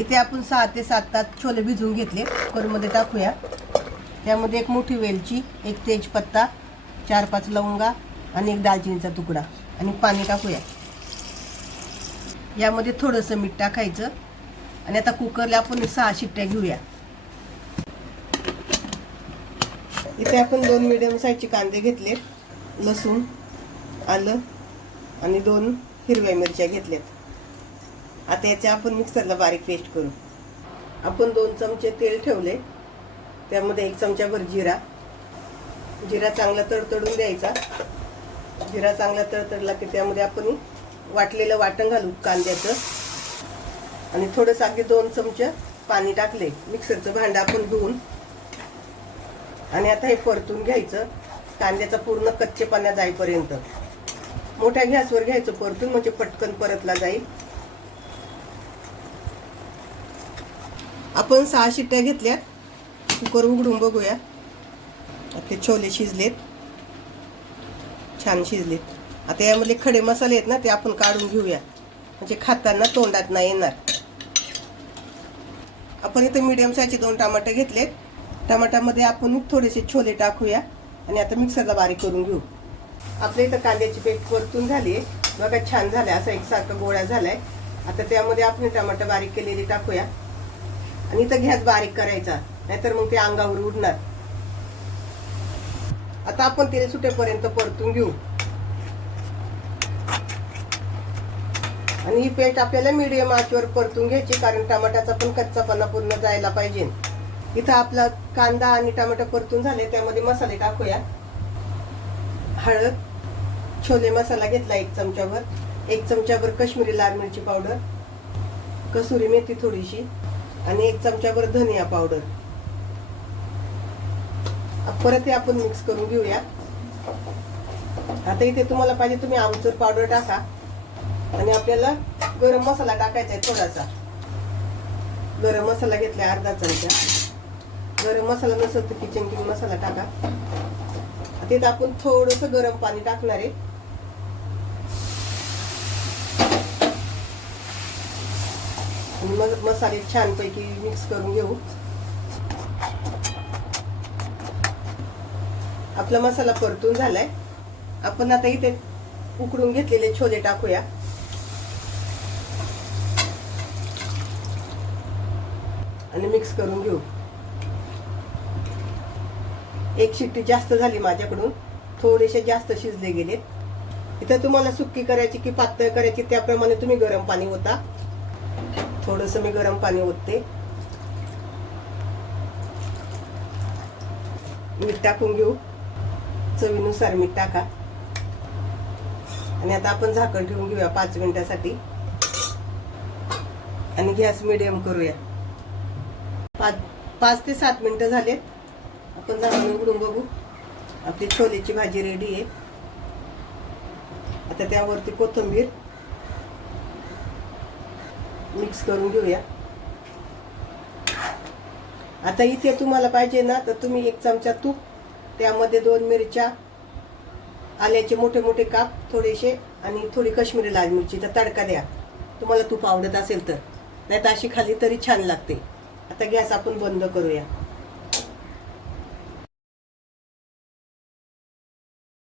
इथे आपण 6 ते 7 तास छोले भिजवून घेतले. कुकरमध्ये टाकूया. त्यामध्ये एक मोठी वेलची, एक तेजपत्ता, 4-5 लवंगा आणि एक दालचिनीचा तुकडा आणि पाणी टाकूया. यामध्ये थोडंसं मीठ टाकायचं आणि आता कुकरला आपण 6 शिट्ट्या घेऊया. इथे आपण 2 मीडियम साईजचे कांदे घेतले, लसूण, आलं आणि 2 हिरव्या मिरच्या घेतल्यात. आता याच्या आपण मिक्सरला बारीक पेस्ट करू. आपण 2 चमचे तेल ठेवले. त्यामध्ये 1 चमचाभर जिरा चांगला तडतडून द्यायचा. जिरा चांगला तडतडला की त्यामध्ये आपण वाटलेलं वाटण घालू कांद्याचं आणि थोडंसं अगदी 2 चमचे पाणी टाकले. मिक्सरचं भांडं आपण धुवून आणि आता हे परतून घ्यायचं कांद्याचा पूर्ण कच्चेपणा जाईपर्यंत. मोठ्या गॅसवर घ्यायचं परतून, म्हणजे पटकन परतला जाईल. आपण 6 शिट्ट्या घेतल्यात. कुकर उघडून बघूया. ते छोले शिजलेत, छान शिजलेत. आता यामध्ये खडे मसाले आहेत ना, ते आपण काढून घेऊया, म्हणजे खाताना तोंडात नाही येणार. आपण इथे मीडियम साईजचे 2 टमाटे घेतलेत. टमाट्यामध्ये आपण थोडेसे छोले टाकूया आणि आता मिक्सरला बारीक करून घेऊ. आपल्या इथं कांद्याची पेस्ट परतून झाली आहे बघा, छान झालं. असा एकसारखा गोळा झालाय. आता त्यामध्ये आपण टमाटर बारीक केलेली टाकूया आणि इथं गॅस बारीक करायचा, नाहीतर मग ते अंगावर उडणार. आता आपण तेल सुटेपर्यंत परतून घेऊ आणि ही पेस्ट आपल्याला मीडियम आचवर परतून घ्यायची, कारण टमाट्याचा पण कच्चापणा पूर्ण जायला पाहिजे. इथं आपला कांदा आणि टमाटर परतून झाले. त्यामध्ये मसाले टाकूया. हळद, छोले मसाला घेतला 1 चमचाभर, 1 चमचाभर काश्मीरी लाल मिरची पावडर, कसुरी मेथी थोडीशी आणि 1 चमचाभर धनिया पावडर. परत हे आपण मिक्स करून घेऊया. आता इथे तुम्हाला पाहिजे तुम्ही आमचूर पावडर टाका आणि आपल्याला गरम मसाला टाकायचा आहे थोडासा. गरम मसाला घेतला अर्धा चमचा. गरम मसाला नसेल तर किचन किंग मसाला टाका. तिथे आपण थोडंसं गरम पाणी टाकणार आहे. आणि मग मसाले छानपैकी मिक्स करून घेऊ. आपला मसाला परतून झालाय. आपण आता इथे उकडून घेतलेले छोले टाकूया आणि मिक्स करून घेऊ. 1 शिट्टी जास्त झाली माझ्याकडून, थोडेसे जास्त शिजले गेले. इथं तुम्हाला सुक्की करायची की पातळ करायची त्याप्रमाणे तुम्ही गरम पाणी ओता. थोडंसं मी गरम पाणी ओतते. मीठ टाकून घेऊ, चवीनुसार मीठ टाका आणि आता आपण झाकण ठेवून घेऊया 5 मिनिटासाठी आणि गॅस मिडियम करूया. 5 ते 7 मिनिटं झालेत. आपण झाकण उघडून बघू. आपली छोलेची भाजी रेडी आहे. आता त्यावरती कोथिंबीर मिक्स करून घेऊया. आता इथे तुम्हाला पाहिजे ना तर तुम्ही 1 चमचा तूप, त्यामध्ये 2 मिरच्या, आल्याचे मोठे मोठे काप थोडेसे आणि थोडी काश्मीरी लाल मिरचीचा तडका द्या, तुम्हाला तूप आवडत असेल तर. नाही तर अशी खाली तरी छान लागते. आता गॅस आपण बंद करूया.